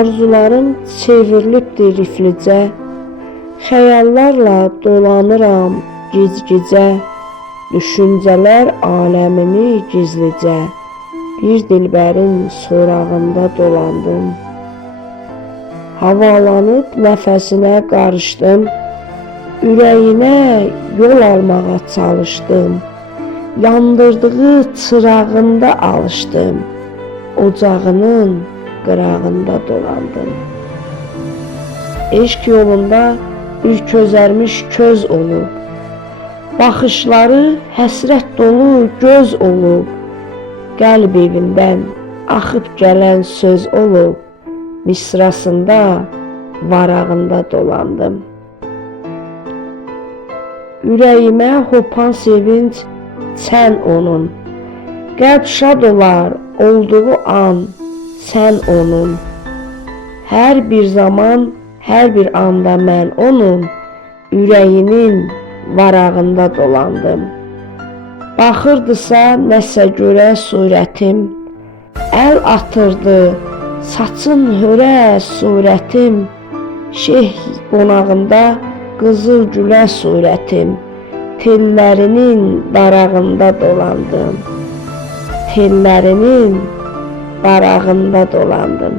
Arzularım çevrilibdir riflicə, xəyallarla dolanıram gic-gicə, düşüncələr aləmini gizlicə, bir dilbərin sorağında dolandım. Havalanıb nəfəsinə qarışdım, ürəyinə yol almağa çalışdım, yandırdığı çırağında alışdım, ocağının qırağında dolandım. Eşq yolunda bir közərmiş köz olub, baxışları həsrət dolu göz olub, qəlb evindən axıb gələn söz olub, misrasında, varağında dolandım. Ürəyimə hopan sevinç sən onun, qəlb şad olar olduğu an sən onun. Hər bir zaman, hər bir anda mən onun ürəyinin varağında dolandım. Baxırdısa nəsə görə surətim, əl atırdı saçın hörə surətim, şeyh qonağında qızıl gülə surətim, tellərinin darağında dolandım, tellərinin darağında dolandım.